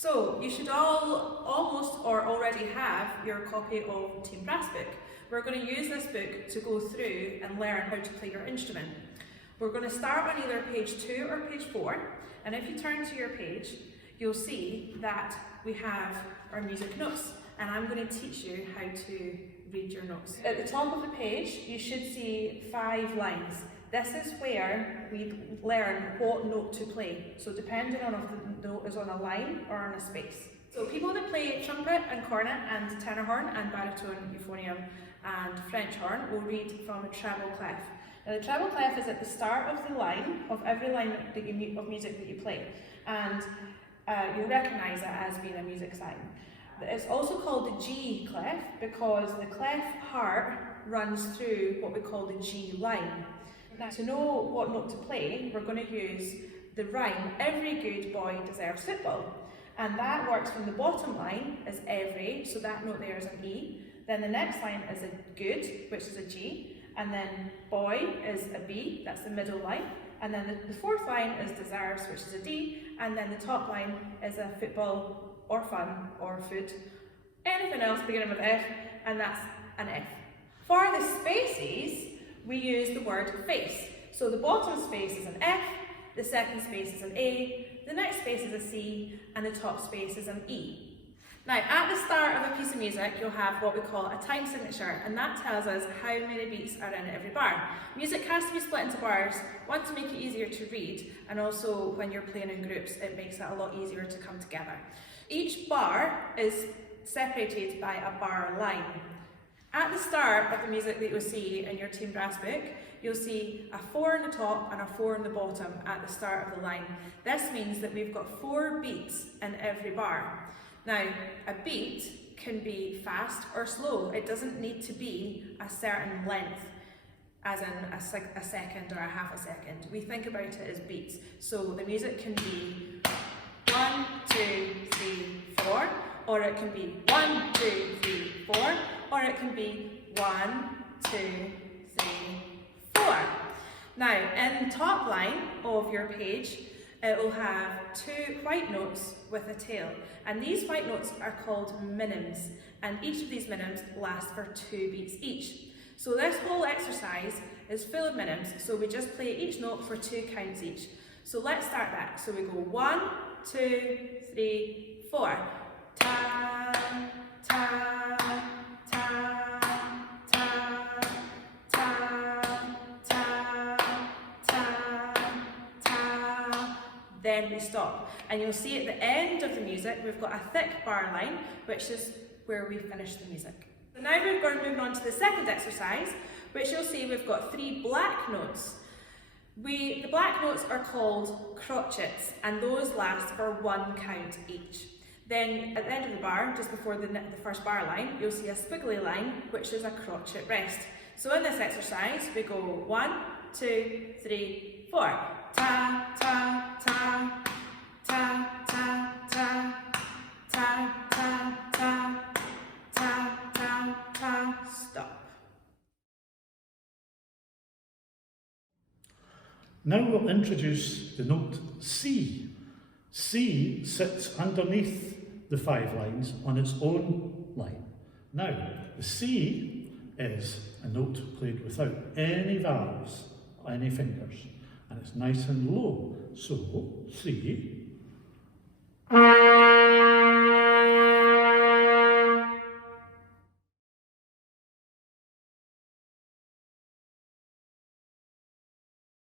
So you should all almost or already have your copy of Team Brass Book. We're going to use this book to go through and learn how to play your instrument. We're going to start on either page 2 or page 4, and if you turn to your page, you'll see that we have our music notes, and I'm going to teach you how to read your notes. At the top of the page, you should see 5 lines. This is where we learn what note to play. So depending on if the note is on a line or on a space. So people that play trumpet and cornet and tenor horn and baritone, euphonium and French horn will read from a treble clef. Now the treble clef is at the start of the line, of every line of music that you play. And you'll recognise it as being a music sign. It's also called the G clef because the clef heart runs through what we call the G line. Now, to know what note to play, we're going to use the rhyme, every good boy deserves football. And that works from the bottom line as every, so that note there is an E. Then the next line is a good, which is a G. And then boy is a B, that's the middle line. And then the fourth line is deserves, which is a D. And then the top line is a football or fun or food. Anything else beginning with F, and that's an F. For the spaces, we use the word face. So the bottom space is an F, the second space is an A, the next space is a C, and the top space is an E. Now, at the start of a piece of music, you'll have what we call a time signature, and that tells us how many beats are in every bar. Music has to be split into bars, one to make it easier to read, and also when you're playing in groups, it makes it a lot easier to come together. Each bar is separated by a bar line. At the start of the music that you'll see in your Team Brass Book, you'll see a 4 on the top and a 4 on the bottom at the start of the line. This means that we've got 4 beats in every bar. Now, a beat can be fast or slow. It doesn't need to be a certain length, as in a second or a half a second. We think about it as beats. So the music can be 1, 2, 3, 4, or it can be 1, 2, 3, 4, or it can be 1, 2, 3, 4. Now, in the top line of your page, it will have 2 white notes with a tail, and these white notes are called minims, and each of these minims lasts for 2 beats each. So this whole exercise is full of minims, so we just play each note for 2 counts each. So let's start that. So we go 1, 2, 3, 4. Ta, ta, ta, ta, ta, ta, ta, ta. Then we stop. And you'll see at the end of the music, we've got a thick bar line, which is where we finish the music. So now we're going to move on to the second exercise, which you'll see we've got 3 black notes. The black notes are called crotchets, and those last for 1 count each. Then at the end of the bar, just before the first bar line, you'll see a squiggly line, which is a crotchet rest. So in this exercise, we go 1, 2, 3, 4. Ta, ta, ta, ta, ta, ta, ta, ta, ta, ta, ta, ta, stop. Now we'll introduce the note C. C sits underneath the 5 lines on its own line. Now, the C is a note played without any valves, any fingers, and it's nice and low. So, C,